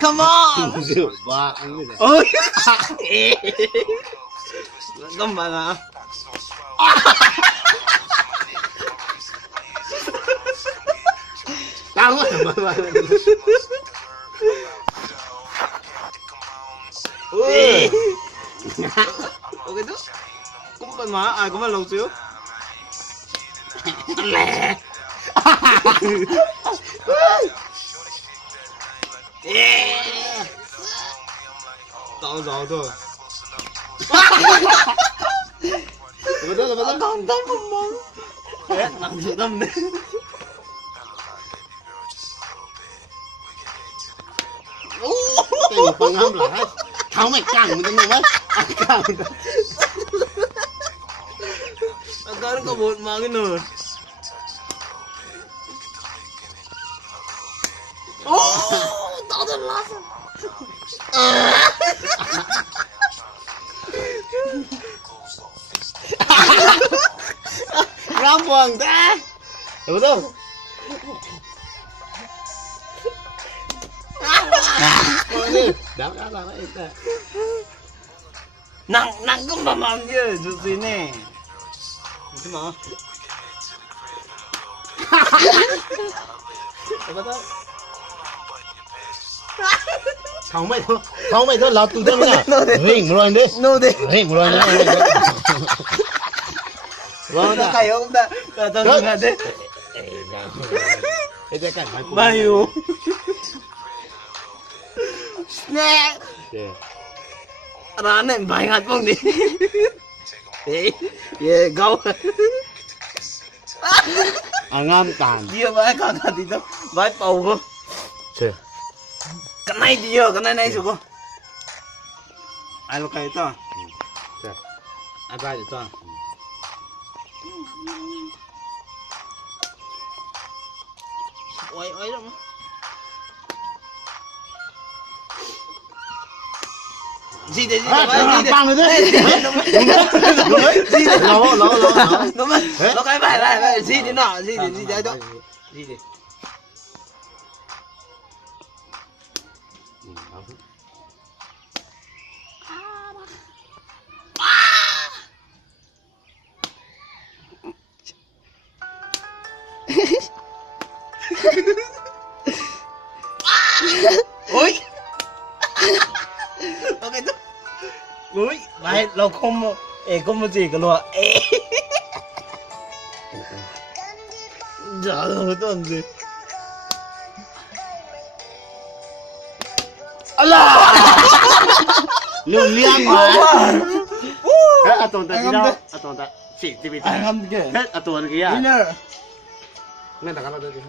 Come on. Ba ang nila. Ôi. Không bạn à. Tao ba. Ui. Ok tuh. Kumpul mah, kumpul lâu xíu. Lẹ. Yeah. Tao giàu thôi. Betul. Còn tâm không mong. Thế, nặng sự tâm đi. Cái gì phân hâm lại. Không mày căng mình tin không á. Căng. Agora có một mà cái nồi. Tao thật lắm. Rambang dah. Betul. Dah itu. Nặng cũng mà mầm chứ, chút gì nè. Cái mà. Betul. Không mày thôi lọt từ đâu nè. Rình rồi đi. Nô đi. Rình rồi nè. Vâng, ta cày không ta? Ta dừng lại đấy. Cái cảnh phải cùng. Bayu. Snack. Rán này bài ngặt không đi. Đấy. Yeah, go. Angam tan. Dia bài ngặt ngặt itu. Bài bầu không? Chưa. Cái này dia, cái này suka. Ai lo kayak itu? Chưa. Apa itu? Oi dong. Gì đấy, Bang rồi đấy. Lố. Đúng rồi. Nó cái bài này, gì thế nào, gì đấy đó. Gì đấy. Ôi. Ok tuh. Ui, bàiเราkhông một gì cả luôn. Trời ơi, tôi làm gì? Allah. Lưu liang mà. Hết à tuần ta đi đâu? À tuần ta. Chỉ TV. Anh không kìa. Hết à tuần kia. Winner. Nghe ta kalau tadi.